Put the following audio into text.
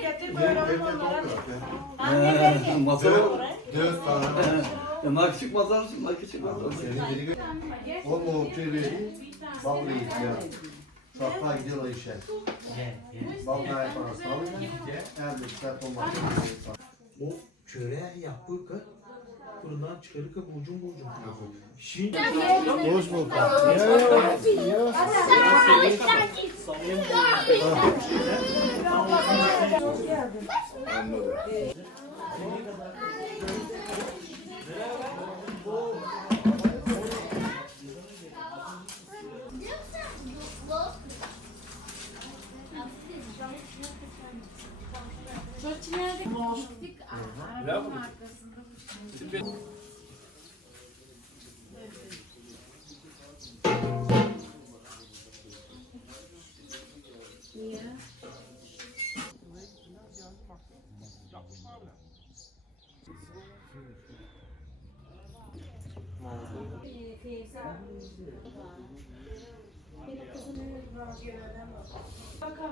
Getir böyle onlara. Ee, Masal. Dört tane. Ma küçük masal, ma küçük masal. Senin biri o mu çeviri bablı ya. Çatla gidiyor o işe. Mı? Hem de işte tomar. O çöreği yapıyor ki fırından çıkarır ki burcun burcun. Şimdi Hoş bulduk. Bakar ya Anladım. Çöçmeye Yeah. Bakın